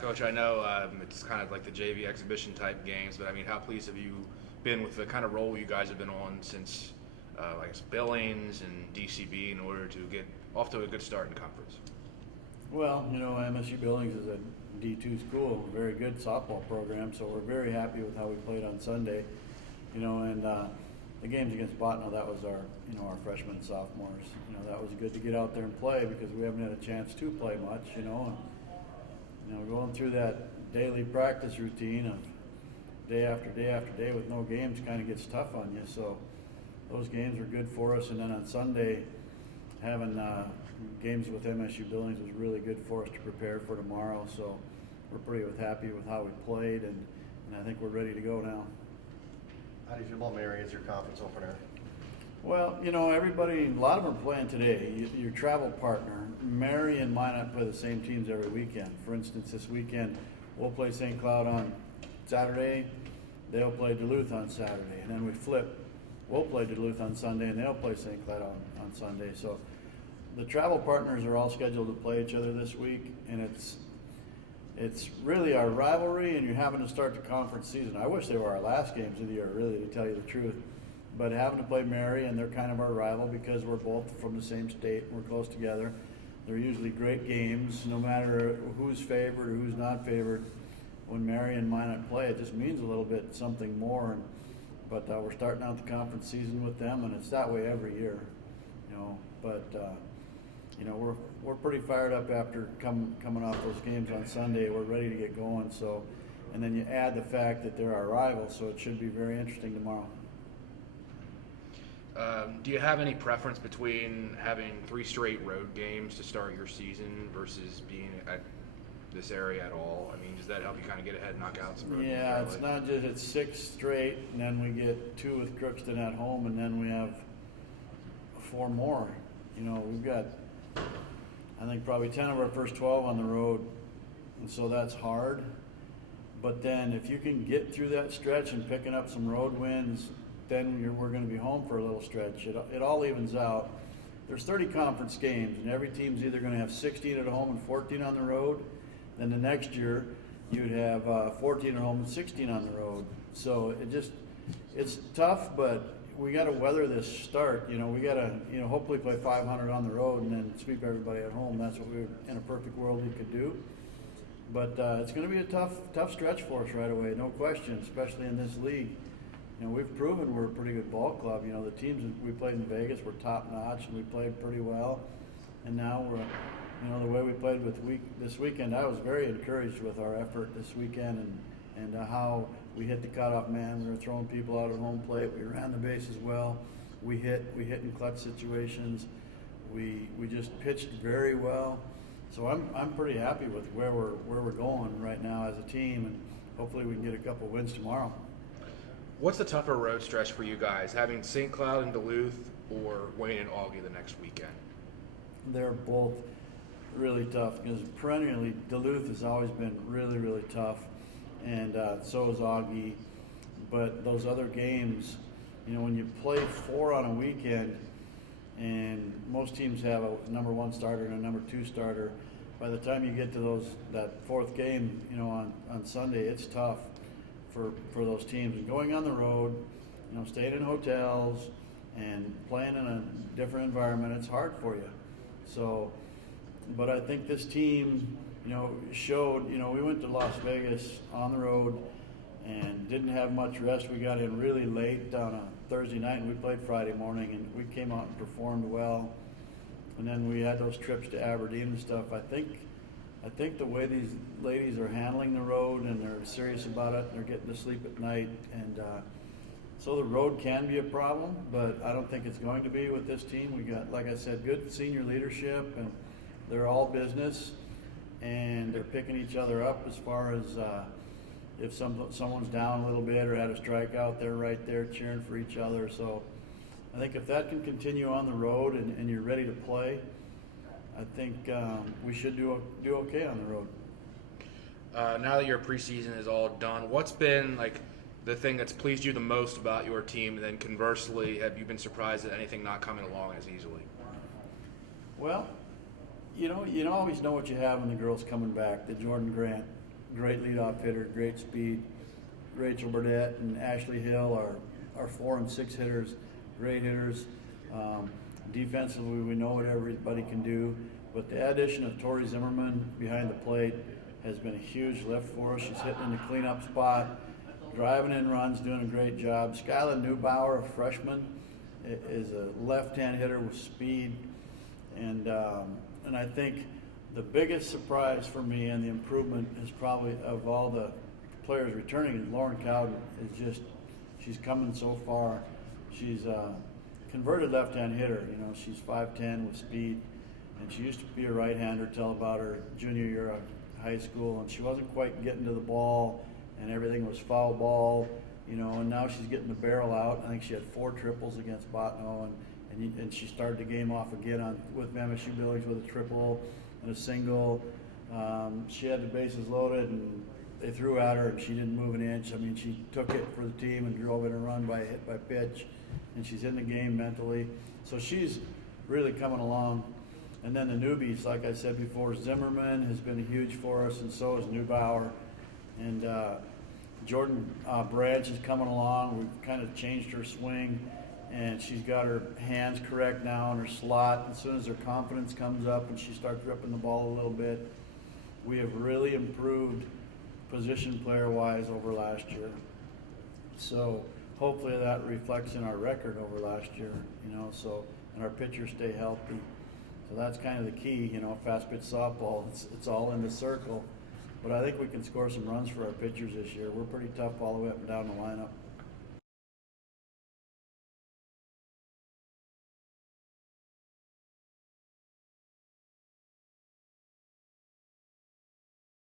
Coach, I know it's kind of like the JV exhibition type games, but I mean, how pleased have you been with the kind of role you guys have been on since, I guess, Billings and DCB in order to get off to a good start in conference? Well, MSU Billings is a D2 school, a very good softball program, so we're very happy with how we played on Sunday. And the games against Botno, that was our freshmen and sophomores. That was good to get out there and play because we haven't had a chance to play much. Going through that daily practice routine of day after day after day with no games kind of gets tough on you. So those games were good for us, and then on Sunday, having games with MSU Billings was really good for us to prepare for tomorrow. So we're pretty happy with how we played, and I think we're ready to go now. How do you feel about Mary as your conference opener? Well, everybody, a lot of them are playing today. Your travel partner, Mary and Minot play the same teams every weekend. For instance, this weekend, we'll play St. Cloud on Saturday, they'll play Duluth on Saturday, and then we flip. We'll play Duluth on Sunday, and they'll play St. Cloud on Sunday. So the travel partners are all scheduled to play each other this week, and it's really our rivalry, and you're having to start the conference season. I wish they were our last games of the year, really, to tell you the truth. But having to play Mary, and they're kind of our rival because we're both from the same state and we're close together. They're usually great games, no matter who's favored or who's not favored. When Mary and Minot play, it just means a little bit something more. But we're starting out the conference season with them, and it's that way every year. We're pretty fired up after coming off those games on Sunday. We're ready to get going. So, and then you add the fact that they're our rivals, so it should be very interesting tomorrow. Do you have any preference between having 3 straight road games to start your season versus being at this area at all? I mean, does that help you kind of get ahead and knock out some road games? Yeah, it's not just it's 6 straight, and then we get 2 with Crookston at home, and then we have 4 more. We've got, I think, probably 10 of our first 12 on the road, and so that's hard. But then if you can get through that stretch and picking up some road wins, then we're going to be home for a little stretch. It all evens out. There's 30 conference games, and every team's either going to have 16 at home and 14 on the road. Then the next year, you'd have 14 at home and 16 on the road. So it's tough, but we got to weather this start. We got to, hopefully play 500 on the road and then sweep everybody at home. That's what in a perfect world we could do. But it's going to be a tough stretch for us right away, no question, especially in this league. We've proven we're a pretty good ball club. The teams we played in Vegas were top notch, and we played pretty well. And now we're, the way we played this weekend, I was very encouraged with our effort this weekend and how we hit the cutoff man. We were throwing people out at home plate. We ran the bases well. We hit in clutch situations. We just pitched very well. So I'm pretty happy with where we're going right now as a team, and hopefully we can get a couple wins tomorrow. What's the tougher road stretch for you guys, having St. Cloud and Duluth or Wayne and Augie the next weekend? They're both really tough because perennially Duluth has always been really, really tough, and so is Augie. But those other games, when you play 4 on a weekend, and most teams have a number 1 starter and a number 2 starter, by the time you get to that 4th game, on Sunday, it's tough for those teams. And going on the road, staying in hotels and playing in a different environment, it's hard for you. So, but I think this team, showed, we went to Las Vegas on the road and didn't have much rest. We got in really late on a Thursday night, and we played Friday morning, and we came out and performed well. And then we had those trips to Aberdeen and stuff. I think the way these ladies are handling the road, and they're serious about it, and they're getting to sleep at night, and so the road can be a problem, but I don't think it's going to be with this team. We got, like I said, good senior leadership, and they're all business, and they're picking each other up as far as if someone's down a little bit or had a strikeout, they're right there cheering for each other. So I think if that can continue on the road and you're ready to play, I think we should do okay on the road. Now that your preseason is all done, what's been the thing that's pleased you the most about your team? And then conversely, have you been surprised at anything not coming along as easily? Well, you always know what you have when the girl's coming back. The Jordan Grant great leadoff hitter, great speed. Rachel Burdett and Ashley Hill are 4 and 6 hitters, great hitters. Defensively, we know what everybody can do, but the addition of Tori Zimmerman behind the plate has been a huge lift for us. She's hitting in the cleanup spot, driving in runs, doing a great job. Skyla Neubauer, a freshman, is a left-hand hitter with speed, and I think the biggest surprise for me and the improvement is probably of all the players returning is Lauren Cowden. She's coming so far. She's a converted left-hand hitter. You know, she's 5'10" with speed, and she used to be a right-hander till about her junior year of high school, and she wasn't quite getting to the ball, and everything was foul ball, you know, and now she's getting the barrel out. I think she had 4 triples against Botno, and she started the game off again with MSU Billings with a triple and a single. She had the bases loaded, and they threw at her, and she didn't move an inch. I mean, she took it for the team and drove in a run by hit by pitch, and she's in the game mentally. So she's really coming along. And then the newbies, like I said before, Zimmerman has been huge for us, and so is Neubauer. And Jordan Branch is coming along. We've kind of changed her swing, and she's got her hands correct now in her slot. As soon as her confidence comes up and she starts ripping the ball a little bit, we have really improved position player-wise over last year. So hopefully that reflects in our record over last year, you know, so, and our pitchers stay healthy. So that's kind of the key, you know, fast pitch softball, it's all in the circle. But I think we can score some runs for our pitchers this year. We're pretty tough all the way up and down the lineup.